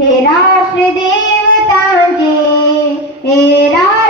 हे राष्ट्र देवतांचे हे राष्ट्र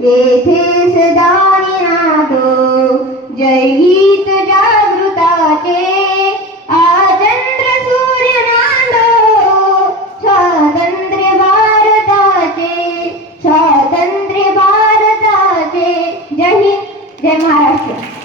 येथे सदा निनादो जयगीत जागृताचे आजंद्र सूर्य नांदो स्वातंत्र्य भारताचे स्वातंत्र्य भारताचे जय हिंद जय महाराष्ट्र.